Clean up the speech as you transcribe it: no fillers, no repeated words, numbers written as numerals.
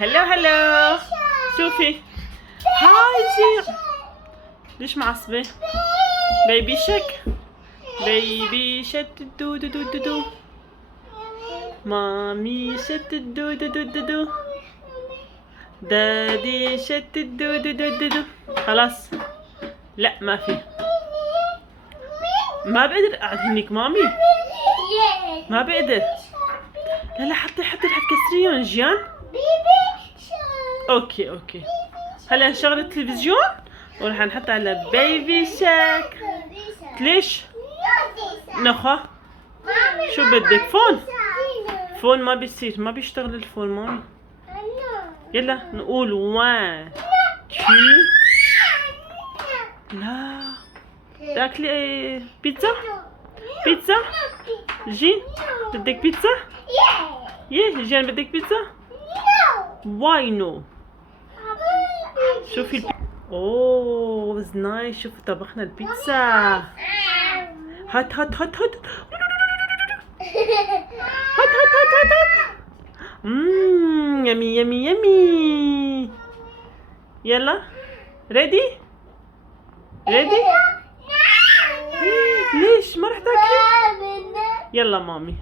هلو هلو. شوفي هاي زير. ليش معصبة؟ بيبي شك. بيبي شت دو دو دو دو دو. مامي شت دو دو دو دو دو. دادي شت دو دو دو دو دو. خلاص لا ما في. ما بقدر اقعد هنيك مامي. ما بقدر. لا لا حطي حتكسريهم جيان. اوكي هلا نشغل التلفزيون ورح نحط على بيبي شاك. ليش؟ نخا شو بدك؟ فون ما بيصير، ما بيشتغل الفون مامي. يلا نقول 1 2. لا تاكلي بيتزا؟ بيتزا؟ جين بدك بيتزا؟ يه جين بدك بيتزا؟ واي نو. شوفي اوه نايس. شوفوا طبخنا البيتزا. هات هات هات هات هات هات هات هات. يمي يمي يمي. يلا ريدي. ليش ما رح تاكلي؟ يلا مامي.